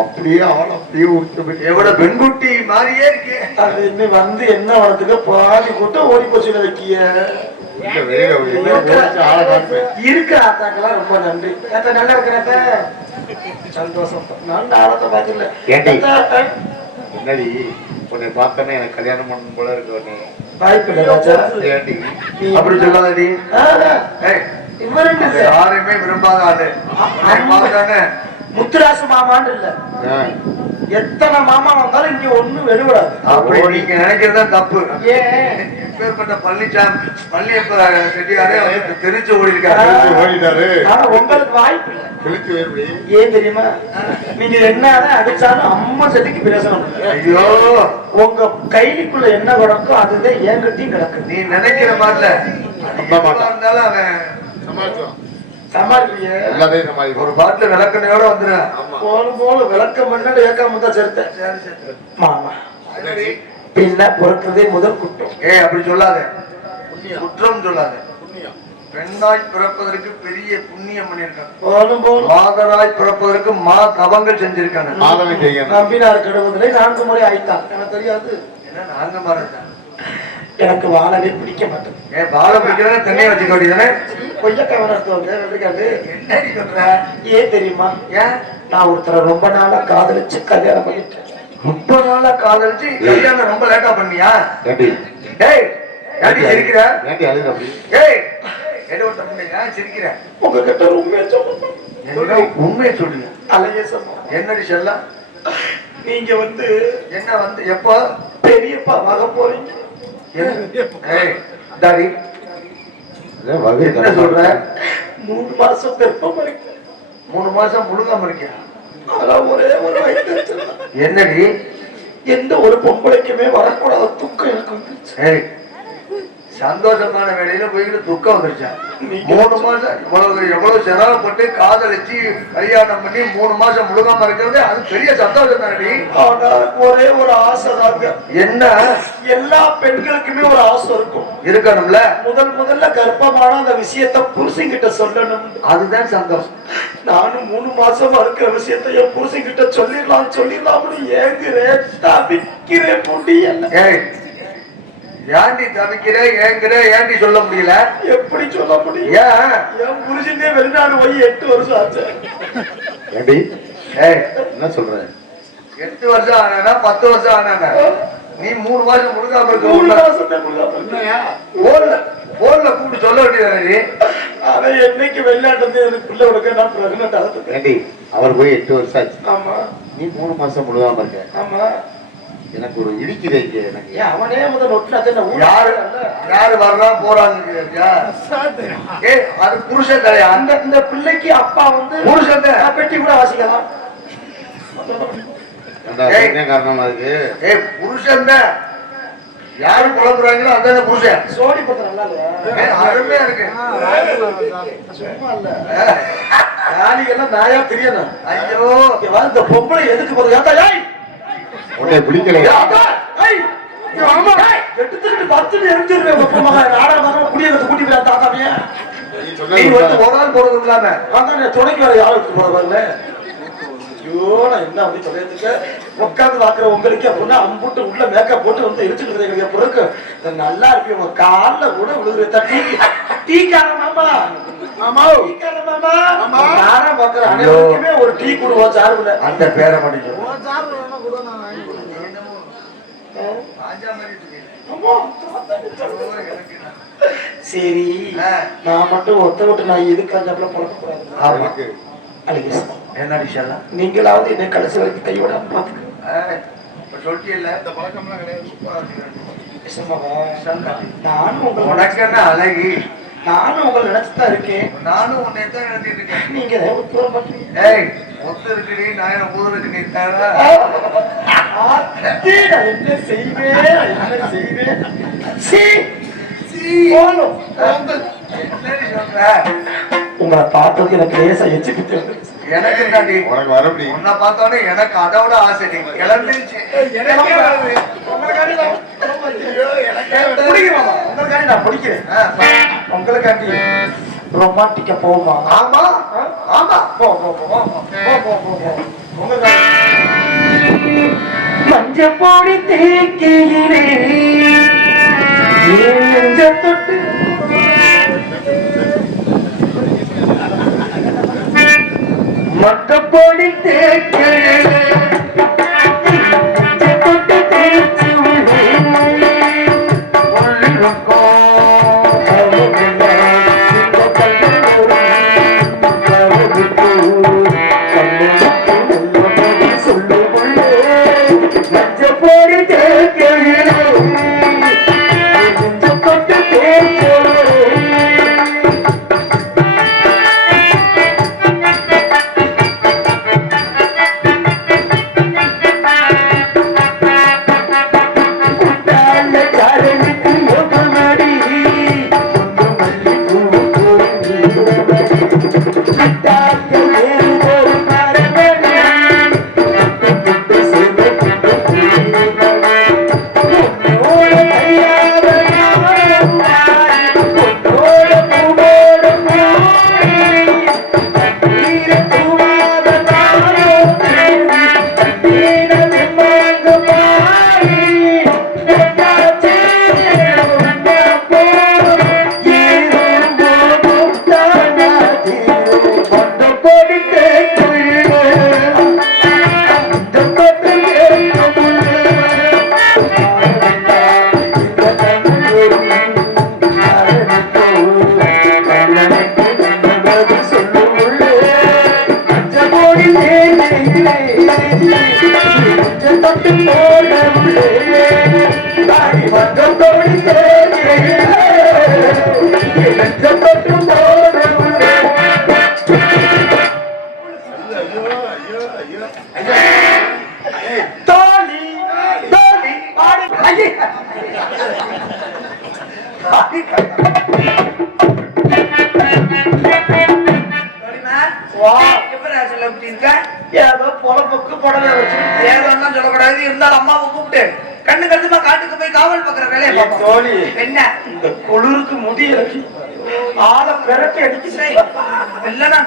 அப்படியே ஆள் அப்படியே விட்டு எவ்வளவு பெண்குட்டி மாதிரியே இருக்கு. அது இன்னும் வந்து என்ன வரதுக்கு பாதி கூட்டம் ஓடி போச்சு வைக்கிய இருக்கிற ஆத்தாக்கெல்லாம் ரொம்ப நன்றி. ஏத்த நல்லா இருக்கிறத சந்தோஷம். நல்ல ஆழத்தை பாத்துல ஏண்டி? என்னடி? உன்னை பார்த்தோன்னே எனக்கு கல்யாணம் பண்ணணும் போல இருக்கு வாய்ப்பு இல்லை ராஜா. அப்படி சொல்லாதடி. யாரையுமே விரும்பாத ஆளு. முத்துராசு மாமான்னு இல்ல. எத்தனை மாமா வந்தாலும் இங்க ஒண்ணும் வெளிவிடாது அப்படி. நீங்க நினைக்கிறது தான் தப்பு. ஏன் இப்பேற்பட்ட பழனிசாமி பழனியப்ப செட்டியாரே வந்து தெரிஞ்சு ஓடி இருக்காரு கிழிச்சு ஓடிட்டாரு. ஆனா உங்களுக்கு வாய்ப்பு இல்லை. ஏன் தெரியுமா? நீங்க என்னதான் அடிச்சாலும் அம்மா செட்டுக்கு பேசணும் ஐயோ. உங்க கைலிக்குள்ள என்ன கிடக்கோ அதுதான் என்கிட்டயும் கிடக்கு. நீ நினைக்கிற மாதிரில. இருந்தாலும் அவன் சமாளிச்சோம் எல்லாத்தையும் சமாளிப்போம் ஒரு பாட்டுல விளக்கணையோட வந்துடுறேன் ஆமா. போலும் போல விளக்கம் பண்ண ஏக்காம தான் சேர்த்தேன் சரி, சரி. மாமா? பின்ன பிறக்கிறதே முதல் குற்றம். ஏய் அப்படி சொல்லாத. புண்ணியம். குற்றம் சொல்லாத. புண்ணியம். பெண்ணாய் பிறப்பதற்கு பெரிய புண்ணியம் பண்ணியிருக்காங்க. போலும் போலும் மாதராய் பிறப்பதற்கு மா தவங்கள் செஞ்சிருக்காங்க. மாதவி செய்யணும் நம்பினார் நான்கு முறை ஆயிட்டான் எனக்கு தெரியாது. என்ன நாங்க மாறேன் எனக்கு வாழவே பிடிக்க மாட்டேன் ஏ பால பிடிக்கிறத தண்ணியை வச்சுக்க வேண்டியதானே கொய்யக்காய் என்ன நீ சொல்ற ஏன் தெரியுமா? ஏன்? நான் ஒருத்தரை ரொம்ப நாளா காதலிச்சு கல்யாணம் பண்ணிட்டேன் முப்பது நாளா காதலிச்சு கல்யாணம் ரொம்ப லேட்டா பண்ணியா? டேய் ஏன்டி சிரிக்கிற? ஏய் எது ஒருத்த பண்ணீங்க சிரிக்கிற? உங்ககிட்ட உண்மையை சொல்லணும் என்ன உண்மையை சொல்லுங்க. அலைய சொன்னோம் என்னடி செல்லம் நீங்க வந்து என்ன வந்து எப்போ? பெரியப்பா வர போறீங்க. என்ன? ஏய் டாடி என்ன சொல்ற? மூணு மாசம் கர்ப்பம் இருக்கு மூணு மாசம் முழுகாம இருக்கியா அதான் ஒரே ஒரு என்னடி? எந்த ஒரு பொம்பளைக்குமே வரக்கூடாத துக்கம் எனக்கு வந்துருச்சு. ஏய் சந்தோஷமான வேலையில போயிட்டு துக்கம் வந்துருச்சா? நீங்க- மூணு மாசம் இவ்வளவு எவ்வளவு சிரமப்பட்டு காதலிச்சு கல்யாணம் பண்ணி மூணு மாசம் முழுகாம இருக்கிறது அது பெரிய சந்தோஷம் தானடி. ஒரே ஒரு ஆசை தாங்க. என்ன? எல்லா பெண்களுக்குமே ஒரு ஆசை இருக்கும். இருக்கணும்ல? முதல் முதல்ல கர்ப்பமான அந்த விஷயத்த புருஷன்கிட்ட சொல்லணும். அதுதான் சந்தோஷம். நானும் மூணு மாசமா இருக்கிற விஷயத்த என் புருஷன்கிட்ட சொல்லிடலாம் சொல்லிடலாம்னு ஏங்குறேன் தவிக்கிறேன் முடியல. ஏன்டி தவிக்கிற ஏங்குற ஏன்டி சொல்ல முடியல? எப்படி சொல்ல முடியும்? ஏன்? என் புருஷனே வெளிநாடு போய் எட்டு வருஷம் ஆச்சு. ஏண்டி? ஏய் என்ன சொல்ற? எட்டு வருஷம் ஆனா பத்து வருஷம் ஆனா நீ மூணு மாசம் மூணு இருக்க மாசம் தான் முடியாம போன்ல போன்ல கூப்பிட்டு சொல்ல வேண்டியதானே அவன் என்னைக்கு வெளிநாட்டு எனக்கு பிள்ளை கொடுக்க நான் பிரெக்னட் ஆகுது ஏண்டி அவர் போய் எட்டு வருஷம் ஆச்சு. ஆமா. நீ மூணு மாசம் முழுகாம இருக்க. ஆமா. எனக்கு ஒரு இடிக்குதே இங்க எனக்கு. ஏன் அவனே முதல் தான் யாரு யாரு வர்றா போறாங்க ஏய் அது புருஷன் கிடையாது அந்த இந்த பிள்ளைக்கு அப்பா வந்து புருஷன் பெட்டி கூட வாசிக்கலாம். காரணமா இருக்கு? ஏய் புருஷன் தான். யாரு குழம்புறாங்களோ அதான புருஷன். சோடி பத்திரம் நல்லா அருமையா இருக்கு. சும்மா இல்ல. நாளைக்கெல்லாம் நாயா தெரியணும். ஐயோ. இந்த பொம்பளை எதுக்கு போதும் ஏய் உன்னை பிடிக்கலையா துணைக்கு வேற யாரும் போறவங்களே என்ன அப்படி சொல்லிட்டு உட்காந்து பாக்குற உங்களுக்கு அப்படின்னா அம்புட்டு உள்ள மேக்கப் போட்டு வந்து எரிச்சுட்டு எங்களுக்கு பொறுக்கு. நல்லா இருக்கு உங்க காலில் கூட விழுகுற டீ கார மாமா. மாமா. டீ மாமா. நானா பாக்குற அனைவருக்குமே ஒரு டீ குடுவோம் சார்புல அந்த பேரை பண்ணிக்கிறோம் சரி நான் மட்டும் ஒத்த விட்டு நான் எதுக்காக பழக்க கூடாது ஆமா எனக்கு அழகேசன் என்ன விஷயம் நீங்களாவது என்னை கடைசி வரைக்கும் கைவிடாம பாத்துக்கணும் சொல்லியல இந்த பழக்கம்லாம் கிடையாது. நானும் உனக்கு என்ன அழகி? நானும் உங்களை நினைச்சுதான் இருக்கேன். நானும் உன்னை தான் நினைச்சிட்டு இருக்கேன். நீங்க உத்தரவு பண்றீங்க. ஏய் ஒத்து இருக்குடி நான் என்ன ஊருக்கு நீ நான் என்ன செய்வேன் நான் என்ன செய்வேன் சீ. என்னடி சொல்ற? உங்களை பார்த்தது எனக்கு லேசா எச்சு வந்துருச்சு. எனக்கு தாண்டி உனக்கு வரப்படி உன்னை பார்த்தோன்னே எனக்கு அதோட ஆசை நீ கிளம்பிச்சு உங்களுக்காண்டி நான் பிடிக்கிறேன் மாமா. உங்களுக்காண்டி நான் பிடிக்கிறேன். உங்களுக்காண்டி ரொமான்டிக்கா போகுமா ஆமா. ஆமா. போ போ போ போ போ போ போ. மஞ்ச போடி தேக்கையிலே. என் நெஞ்ச தொட்டு? மட்டப்போடி தொட்டு போட தாடி மட்டும் தோடி தொட்டு போட தோழி ஏதோ பொழப்புக்கு புடவை வச்சு ஏதோன்னா சொல்லக்கூடாது. இருந்தாலும் அம்மாவை கூப்பிட்டு கண்ணு கருத்துமா காட்டுக்கு போய் காவல் பாக்குற வேலையை. என்ன? இந்த குளிருக்கு இறக்கி ஆளை பெரட்டி அடிச்சு இல்லன்னா